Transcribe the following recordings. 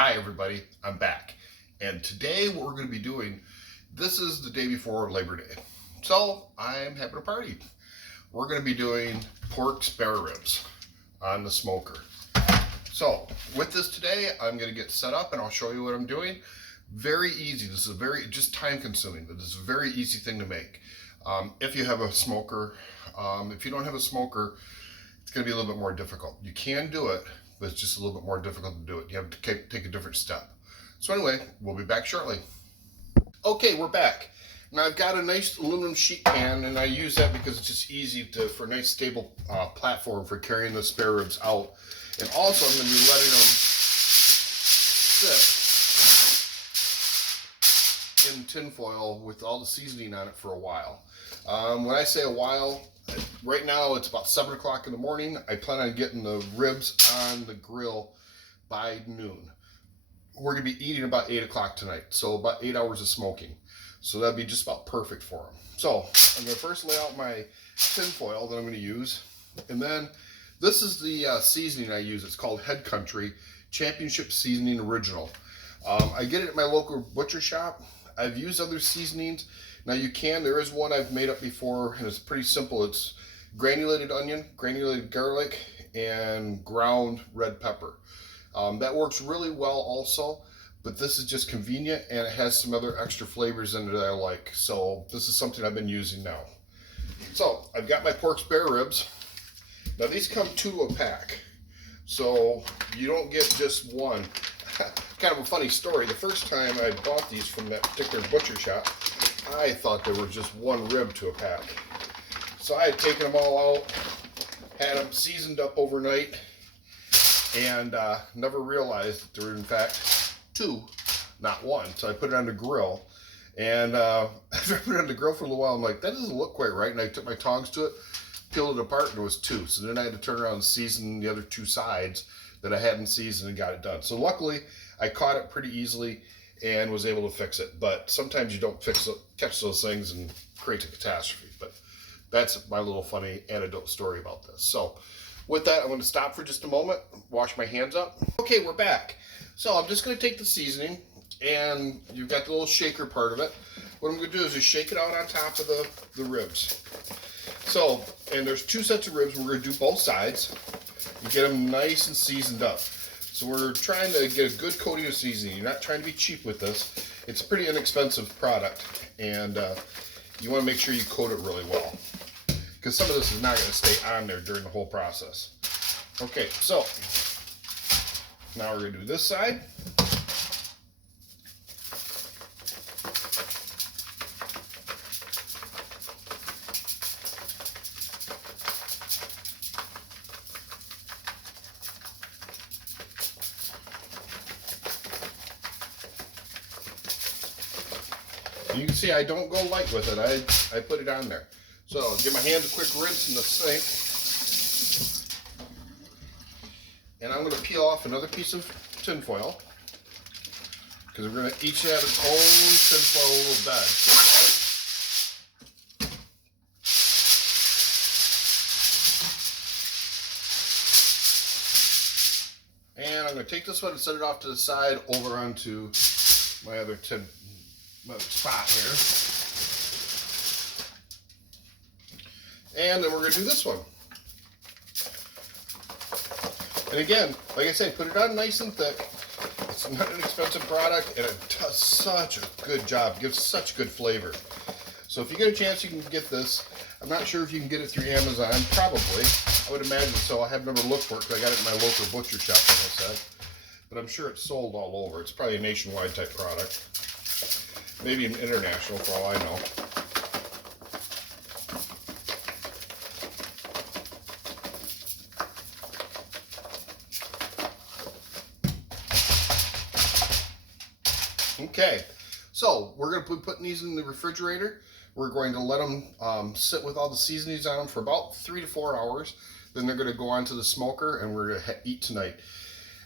Hi everybody, I'm back. And today what we're going to be doing, this is the day before Labor Day. So I'm having a party. We're going to be doing pork spare ribs on the smoker. So with this today, I'm going to get set up and I'll show you what I'm doing. Very easy. This is just time consuming, but this is a very easy thing to make. If you have a smoker, if you don't have a smoker, it's going to be a little bit more difficult. You can do it, but it's just a little bit more difficult to do it. You have to take a different step. So anyway, we'll be back shortly. Okay, we're back. Now I've got a nice aluminum sheet pan, and I use that because it's just easy for a nice stable platform for carrying the spare ribs out. And also I'm going to be letting them sit in tin foil with all the seasoning on it for a while. When I say a while, right now it's about 7 o'clock in the morning. I plan on getting the ribs on the grill by noon. We're going to be eating about 8 o'clock tonight, so about 8 hours of smoking. So that'd be just about perfect for them. So I'm going to first lay out my tin foil that I'm going to use. And then this is the seasoning I use. It's called Head Country Championship Seasoning Original. I get it at my local butcher shop. I've used other seasonings. Now there is one I've made up before, and it's pretty simple. It's granulated onion, granulated garlic, and ground red pepper. That works really well also, but this is just convenient, and it has some other extra flavors in it that I like. So this is something I've been using now. So I've got my pork spare ribs. Now these come 2 a pack, so you don't get just one. Kind of a funny story. The first time I bought these from that particular butcher shop, I thought there was just 1 rib to a pack. So I had taken them all out, had them seasoned up overnight, and never realized that there were in fact 2, not 1. So I put it on the grill, and after I put it on the grill for a little while, I'm like, that doesn't look quite right. And I took my tongs to it, peeled it apart, and it was 2. So then I had to turn around and season the other 2 sides that I hadn't seasoned and got it done. So luckily, I caught it pretty easily and was able to fix it. But sometimes you don't catch those things and create a catastrophe. But that's my little funny anecdote story about this. So with that, I'm going to stop for just a moment, wash my hands up. Okay, we're back. So I'm just going to take the seasoning, and you've got the little shaker part of it. What I'm going to do is just shake it out on top of the ribs. So, and there's 2 sets of ribs. We're going to do both sides and get them nice and seasoned up. So we're trying to get a good coating of seasoning. You're not trying to be cheap with this. It's a pretty inexpensive product, and you want to make sure you coat it really well, because some of this is not going to stay on there during the whole process. Okay, so now we're going to do this side. You can see I don't go light with it. I put it on there. So give my hands a quick rinse in the sink. And I'm going to peel off another piece of tin foil, because we're going to each have its own tin foil little bed. And I'm going to take this one and set it off to the side over onto my other spot here. And then we're going to do this one. And again, like I said, put it on nice and thick. It's not an expensive product, and it does such a good job. It gives such good flavor. So if you get a chance, you can get this. I'm not sure if you can get it through Amazon. Probably. I would imagine so. I have never looked for it because I got it in my local butcher shop, like I said. But I'm sure it's sold all over. It's probably a nationwide type product. Maybe an international, for all I know. Okay, so we're going to be putting these in the refrigerator. We're going to let them sit with all the seasonings on them for about 3 to 4 hours. Then they're going to go onto the smoker, and we're going to eat tonight.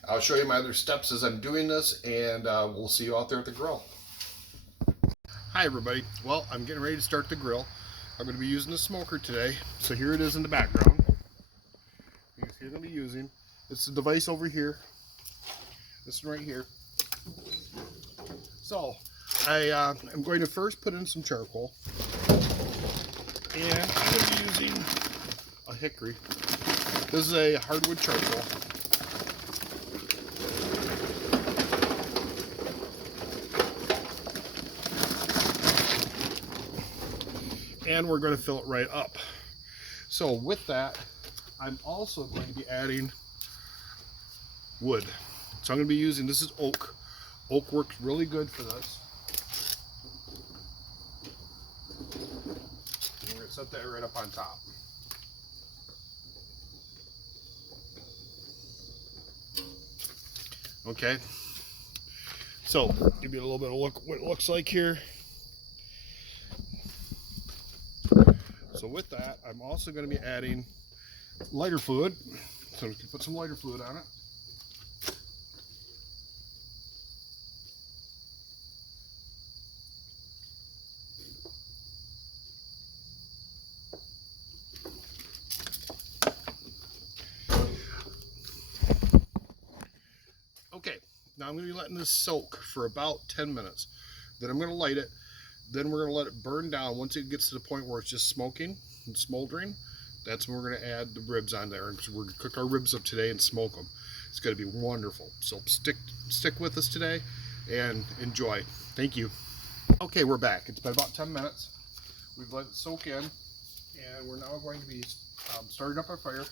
I'll show you my other steps as I'm doing this, and we'll see you out there at the grill. Hi everybody. Well, I'm getting ready to start the grill. I'm going to be using the smoker today. So here it is in the background. You can see what I'm going to be using. It's the device over here. This one right here. So I am going to first put in some charcoal, and I'm going to be using a hickory. This is a hardwood charcoal. And we're going to fill it right up. So with that, I'm also going to be adding wood. So I'm going to be using, this is oak. Oak works really good for this. And we're going to set that right up on top. Okay. So give you a little bit of look what it looks like here. So with that, I'm also going to be adding lighter fluid. So we can put some lighter fluid on it. Okay, now I'm going to be letting this soak for about 10 minutes. Then I'm going to light it. Then we're going to let it burn down. Once it gets to the point where it's just smoking and smoldering, that's when we're going to add the ribs on there. And we're going to cook our ribs up today and smoke them. It's going to be wonderful. So stick with us today and enjoy. Thank you. Okay, we're back. It's been about 10 minutes. We've let it soak in, and we're now going to be starting up our fire.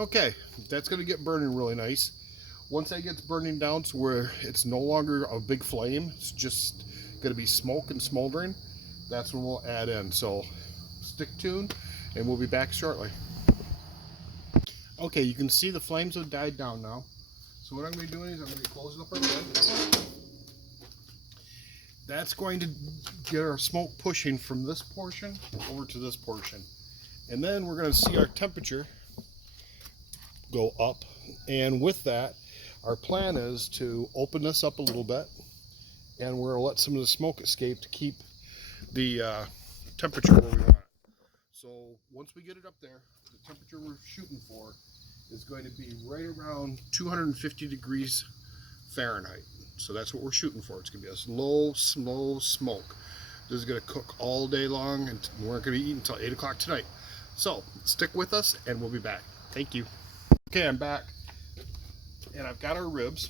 Okay, that's going to get burning really nice. Once that gets burning down to where it's no longer a big flame, it's just going to be smoke and smoldering, that's when we'll add in. So stick tuned, and we'll be back shortly. Okay, you can see the flames have died down now. So what I'm going to be doing is I'm going to be closing up our lid. That's going to get our smoke pushing from this portion over to this portion. And then we're going to see our temperature go up, and with that our plan is to open this up a little bit, and we're going to let some of the smoke escape to keep the temperature where we want it. So once we get it up there, the temperature we're shooting for is going to be right around 250 degrees Fahrenheit. So that's what we're shooting for. It's going to be a slow smoke. This is going to cook all day long, and we're not going to be eating until 8 o'clock tonight. So stick with us, and we'll be back. Thank you. Okay, I'm back, and I've got our ribs.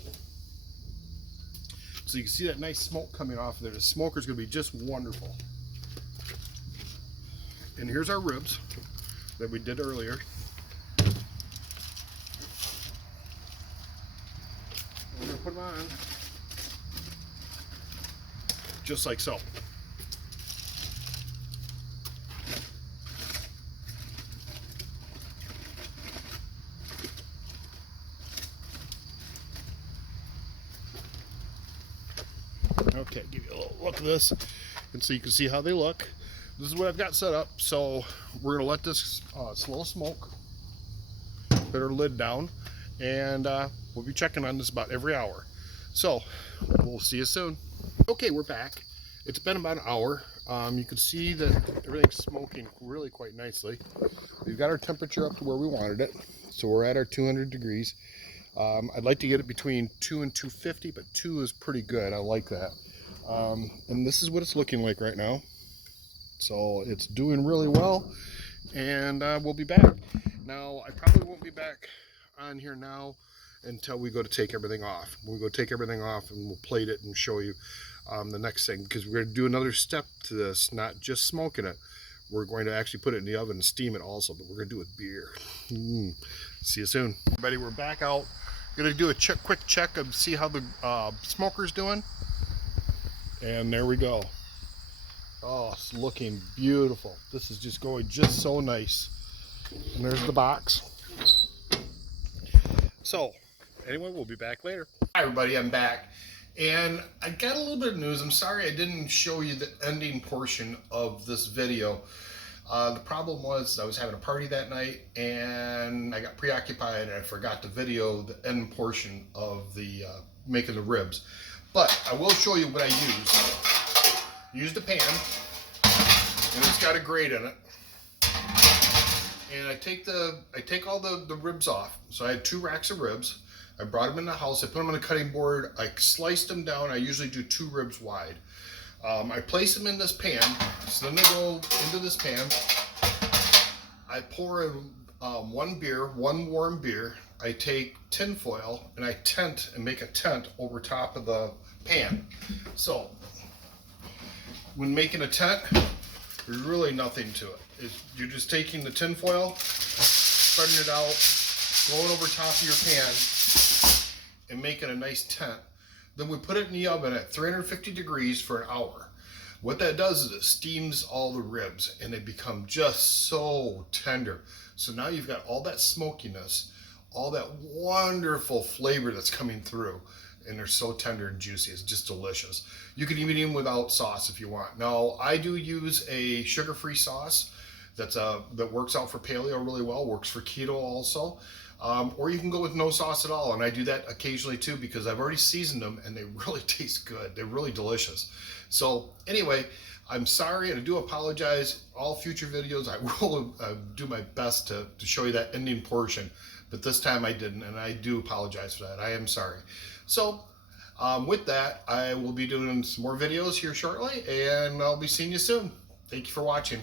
So you can see that nice smoke coming off of there. The smoker's going to be just wonderful. And here's our ribs that we did earlier. We're going to put them on just like so. Okay, give you a little look at this, and so you can see how they look. This is what I've got set up. So we're going to let this slow smoke, put our lid down, and we'll be checking on this about every hour. So we'll see you soon. Okay, we're back. It's been about an hour. You can see that everything's smoking really quite nicely. We've got our temperature up to where we wanted it, so we're at our 200 degrees. I'd like to get it between 2 and 250, but 2 is pretty good. I like that. And this is what it's looking like right now. So it's doing really well, and we'll be back. Now, I probably won't be back on here now until we go to take everything off. We'll go take everything off, and we'll plate it and show you the next thing, because we're going to do another step to this, not just smoking it. We're going to actually put it in the oven and steam it also, but we're going to do it with beer. See you soon. Everybody, we're back out. Going to do a quick check and see how the smoker's doing. And there we go. Oh, it's looking beautiful. This is just going just so nice. And there's the box. So, anyway, we'll be back later. Hi everybody, I'm back. And I got a little bit of news. I'm sorry I didn't show you the ending portion of this video. The problem was I was having a party that night, and I got preoccupied and I forgot to video the end portion of the making the ribs. But I will show you what I use. Used a pan, and it's got a grate in it. And I take all the ribs off. So I had 2 racks of ribs. I brought them in the house. I put them on a cutting board. I sliced them down. I usually do 2 ribs wide. I place them in this pan. So then they go into this pan. I pour in 1 warm beer. I take tin foil and I tent and make a tent over top of the pan. So when making a tent, there's really nothing to it. You're just taking the tin foil, spreading it out, going over top of your pan, and making a nice tent. Then we put it in the oven at 350 degrees for an hour. What that does is it steams all the ribs and they become just so tender. So now you've got all that smokiness, all that wonderful flavor that's coming through, and they're so tender and juicy. It's just delicious. You can even eat them without sauce if you want. Now, I do use a sugar-free sauce that works out for paleo really well, works for keto also. Or you can go with no sauce at all, and I do that occasionally too because I've already seasoned them and they really taste good. They're really delicious. So anyway, I'm sorry and I do apologize. All future videos, I will do my best to show you that ending portion, but this time I didn't, and I do apologize for that. I am sorry. So with that, I will be doing some more videos here shortly, and I'll be seeing you soon. Thank you for watching.